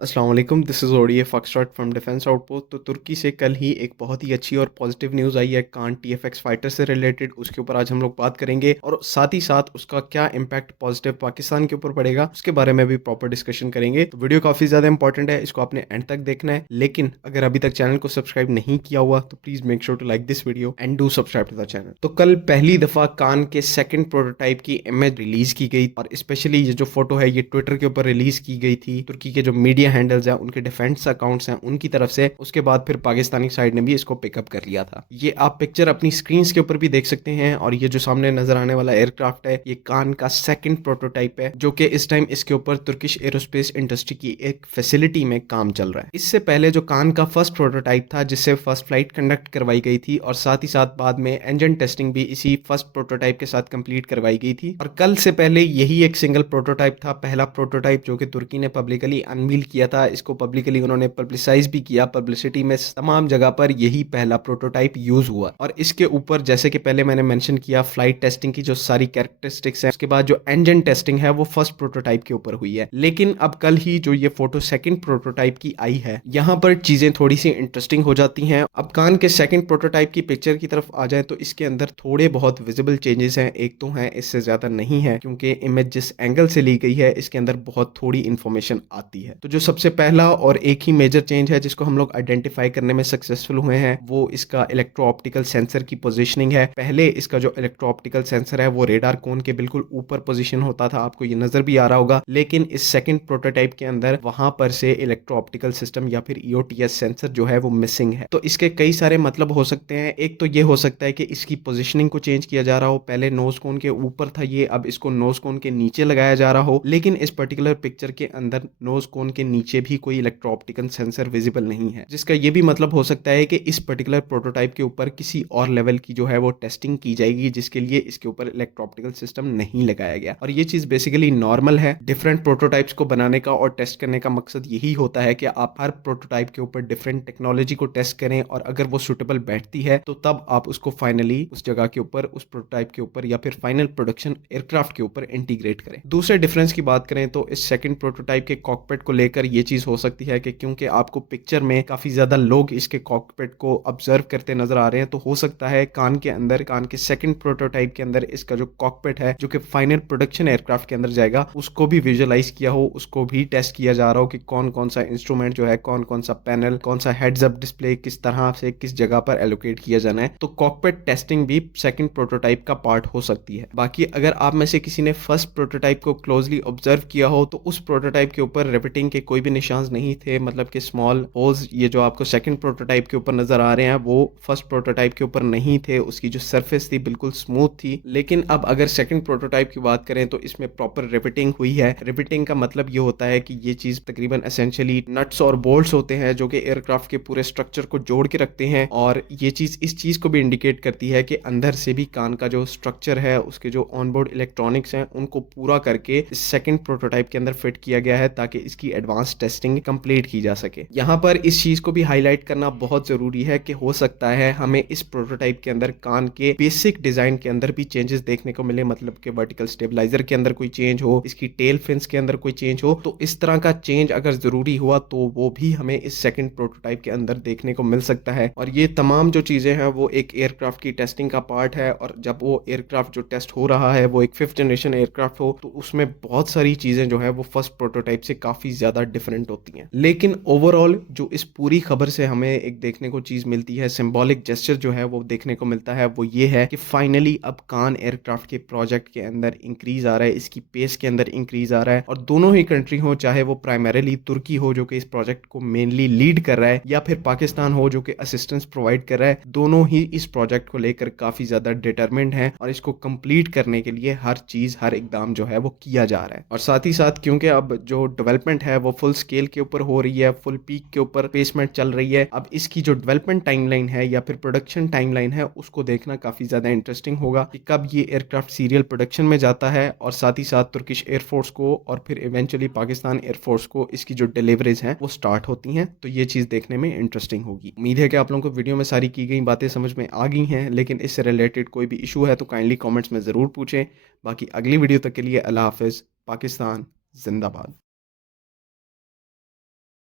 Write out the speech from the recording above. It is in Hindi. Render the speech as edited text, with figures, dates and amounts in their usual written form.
अस्सलाम वालेकुम, this is ODA foxtrot from defence outpost. तो तुर्की से कल ही एक बहुत ही अच्छी और पॉजिटिव न्यूज़ आई है कान टीएफएक्स फाइटर से रिलेटेड। उसके ऊपर आज हम लोग बात करेंगे और साथ ही साथ उसका क्या इम्पैक्ट पॉजिटिव पाकिस्तान के ऊपर पड़ेगा उसके बारे में भी प्रॉपर डिस्कशन करेंगे। तो वीडियो काफ़ी ज़्यादा इंपॉर्टेंट है, इसको आपने एंड तक देखना है। लेकिन अगर अभी तक चैनल को सब्सक्राइब नहीं किया हुआ तो please make sure to like this video and do subscribe to the channel. तो कल पहली दफ़ा कान के सेकंड प्रोटोटाइप की इमेज रिलीज की गई और स्पेशली ये जो फोटो है ये ट्विटर के ऊपर रिलीज की गई थी। तुर्की के जो मीडिया हैंडल्स हैं, उनके डिफेंस अकाउंट्स हैं, उनकी तरफ से। उसके बाद फिर पाकिस्तानी साइड ने भी इसको पिकअप कर लिया था। ये आप पिक्चर अपनी स्क्रीन के ऊपर भी देख सकते हैं और ये जो सामने नजर आने वाला एयरक्राफ्ट है ये कान का सेकंड प्रोटोटाइप है, जो कि इस टाइम इसके ऊपर तुर्किश एरोस्पेस इंडस्ट्री की एक फैसिलिटी में काम चल रहा है। इससे पहले जो कान का फर्स्ट प्रोटोटाइप था जिससे फर्स्ट फ्लाइट कंडक्ट करवाई गई थी और साथ ही साथ बाद में इंजन टेस्टिंग भी इसी फर्स्ट प्रोटोटाइप के साथ कंप्लीट करवाई गई थी। और कल से पहले यही एक सिंगल प्रोटोटाइप था, पहला प्रोटोटाइप जो कि तुर्की ने पब्लिकली अनवील किया था। इसको पब्लिकली उन्होंने पब्लिसाइज भी किया, पब्लिसिटी में तमाम जगह पर यही पहला प्रोटोटाइप यूज हुआ। और इसके ऊपर जैसे कि पहले मैंने मेंशन किया फ्लाइट टेस्टिंग की जो सारी कैरेक्टरिस्टिक्स है, उसके बाद जो इंजन टेस्टिंग है वो फर्स्ट प्रोटोटाइप के ऊपर हुई है। लेकिन अब कल ही जो ये फोटो सेकंड प्रोटोटाइप की आई है, यहाँ पर चीजें थोड़ी सी इंटरेस्टिंग हो जाती हैं। अब कान के सेकंड प्रोटोटाइप की पिक्चर की तरफ आ जाए तो इसके अंदर थोड़े बहुत विजिबल चेंजेस हैं। एक तो है, इससे ज्यादा नहीं है, क्योंकि इमेज जिस एंगल से ली गई है इसके अंदर बहुत थोड़ी इंफॉर्मेशन आती है। तो जो सबसे पहला और एक ही मेजर चेंज है जिसको हम लोग आइडेंटिफाई करने में सक्सेसफुल हुए हैं वो इसका इलेक्ट्रो ऑप्टिकल सेंसर की पोजीशनिंग है। पहले इसका जो इलेक्ट्रो ऑप्टिकल सेंसर है वो रेडार कोन के बिल्कुल ऊपर पोजीशन होता था, आपको ये नजर भी आ रहा होगा। लेकिन इस सेकंड प्रोटोटाइप के अंदर वहां पर से इलेक्ट्रो ऑप्टिकल सिस्टम या फिर ईओटीएस सेंसर जो है वो मिसिंग है। तो इसके कई सारे मतलब हो सकते हैं। एक तो ये हो सकता है कि इसकी पोजीशनिंग को चेंज किया जा रहा हो, पहले नोज कोन के ऊपर था ये, अब इसको नोज कोन के नीचे लगाया जा रहा हो। लेकिन इस पर्टिकुलर पिक्चर के अंदर नोज कोन के नीचे भी कोई इलेक्ट्रो ऑप्टिकल सेंसर विजिबल नहीं है, जिसका ये भी मतलब हो सकता है कि इस पर्टिकुलर प्रोटोटाइप के ऊपर किसी और लेवल की जो है वो टेस्टिंग की जाएगी जिसके लिए इसके ऊपर इलेक्ट्रो ऑप्टिकल सिस्टम नहीं लगाया गया। और ये चीज बेसिकली नॉर्मल है। डिफरेंट प्रोटोटाइप्स को बनाने का और टेस्ट करने का मकसद यही होता है कि आप हर प्रोटोटाइप के ऊपर डिफरेंट टेक्नोलॉजी को टेस्ट करें और अगर वो सुटेबल बैठती है तो तब आप उसको फाइनली उस जगह के ऊपर, उस प्रोटोटाइप के ऊपर या फिर फाइनल प्रोडक्शन एयरक्राफ्ट के ऊपर इंटीग्रेट करें। दूसरे डिफरेंस की बात करें तो इस सेकंड प्रोटोटाइप के कॉकपिट को लेकर ये चीज हो सकती है कि क्योंकि आपको पिक्चर में काफी ज्यादा लोग इसके कॉकपिट को ऑब्जर्व करते नजर आ रहे हैं, तो हो सकता है कान के अंदर, कान के सेकंड प्रोटोटाइप के अंदर इसका जो कॉकपिट है जो कि फाइनल प्रोडक्शन एयरक्राफ्ट के अंदर जाएगा उसको भी विजुअलाइज किया हो, उसको भी टेस्ट किया जा रहा हो कि कौन कौन सा इंस्ट्रूमेंट जो है, कौन कौन सा पैनल, कौन सा हेड्स अप डिस्प्ले किस तरह से किस जगह पर एलोकेट किया जाना है। तो कॉकपिट टेस्टिंग भी सेकंड प्रोटोटाइप का पार्ट हो सकती है। बाकी अगर आप में से किसी ने फर्स्ट प्रोटोटाइप को क्लोजली ऑब्जर्व किया हो तो उस प्रोटोटाइप के ऊपर रिपीटिंग के कोई भी निशान नहीं थे, मतलब कि स्मॉल होल्स ये जो आपको सेकंड प्रोटोटाइप के ऊपर नजर आ रहे हैं वो फर्स्ट प्रोटोटाइप के ऊपर नहीं थे। उसकी जो सरफेस थी बिल्कुल स्मूथ थी। लेकिन अब अगर सेकंड प्रोटोटाइप की बात करें तो इसमें प्रॉपर रिपीटिंग हुई है। रिपीटिंग का मतलब ये होता है कि ये चीज तकरीबन एसेंशियली नट्स और बोल्ट्स होते हैं जो कि एयरक्राफ्ट के पूरे स्ट्रक्चर को जोड़ के रखते हैं। और ये चीज इस चीज को भी इंडिकेट करती है कि अंदर से भी कान का जो स्ट्रक्चर है, उसके जो ऑनबोर्ड इलेक्ट्रॉनिक्स हैं, उनको पूरा करके इस सेकंड प्रोटोटाइप के अंदर फिट किया गया है ताकि इसकी एडवांस टेस्टिंग कंप्लीट की जा सके। यहाँ पर इस चीज को भी हाईलाइट करना बहुत जरूरी है कि हो सकता है हमें इस प्रोटोटाइप के अंदर कान के बेसिक डिजाइन के अंदर भी चेंजेस देखने को मिले, मतलब कि वर्टिकल स्टेबलाइजर के अंदर कोई चेंज हो, इसकी टेल फिन्स के अंदर कोई चेंज हो। तो इस तरह का चेंज अगर जरूरी हुआ तो वो भी हमें इस सेकंड प्रोटोटाइप के अंदर देखने को मिल सकता है। और ये तमाम जो चीजें हैं वो एक एयरक्राफ्ट की टेस्टिंग का पार्ट है। और जब वो एयरक्राफ्ट जो टेस्ट हो रहा है वो एक फिफ्थ जनरेशन एयरक्राफ्ट हो तो उसमें बहुत सारी चीजें जो है वो फर्स्ट प्रोटोटाइप से काफी ज्यादा डिफरेंट होती हैं। लेकिन ओवरऑल जो इस पूरी खबर से हमें एक देखने को चीज मिलती है, सिंबॉलिक जेस्चर जो है वो देखने को मिलता है, वो ये है कि फाइनली अब कान एयरक्राफ्ट के प्रोजेक्ट के अंदर इंक्रीज आ रहा है, इसकी पेस के अंदर इंक्रीज आ रहा है। और दोनों ही कंट्री हो, चाहे वो प्राइमरीली तुर्की हो जो कि इस प्रोजेक्ट को मेनली लीड कर रहा है, या फिर पाकिस्तान हो जो कि असिस्टेंस प्रोवाइड कर रहा है, दोनों ही इस प्रोजेक्ट को लेकर काफी ज्यादा डिटरमिन्ड है और इसको कंप्लीट करने के लिए हर चीज, हर इकदाम जो है वो किया जा रहा है। और साथ ही साथ क्योंकि अब जो डेवलपमेंट है वो फुल स्केल के ऊपर हो रही है, फुल पीक के ऊपर प्लेसमेंट चल रही है, अब इसकी जो डेवलपमेंट टाइमलाइन है या फिर प्रोडक्शन टाइमलाइन है उसको देखना काफी ज्यादा इंटरेस्टिंग होगा कि कब ये एयरक्राफ्ट सीरियल प्रोडक्शन में जाता है और साथ ही साथ तुर्किश एयरफोर्स को और फिर इवेंचुअली पाकिस्तान एयरफोर्स को इसकी जो डिलीवरीज हैं वो स्टार्ट होती हैं। तो ये चीज देखने में इंटरेस्टिंग होगी। उम्मीद है कि आप लोगों को वीडियो में सारी की गई बातें समझ में आ गई हैं, लेकिन इससे रिलेटेड कोई भी इशू है तो काइंडली कमेंट्स में जरूर पूछें। बाकी अगली वीडियो तक के लिए अल्लाह हाफिज। पाकिस्तान जिंदाबाद।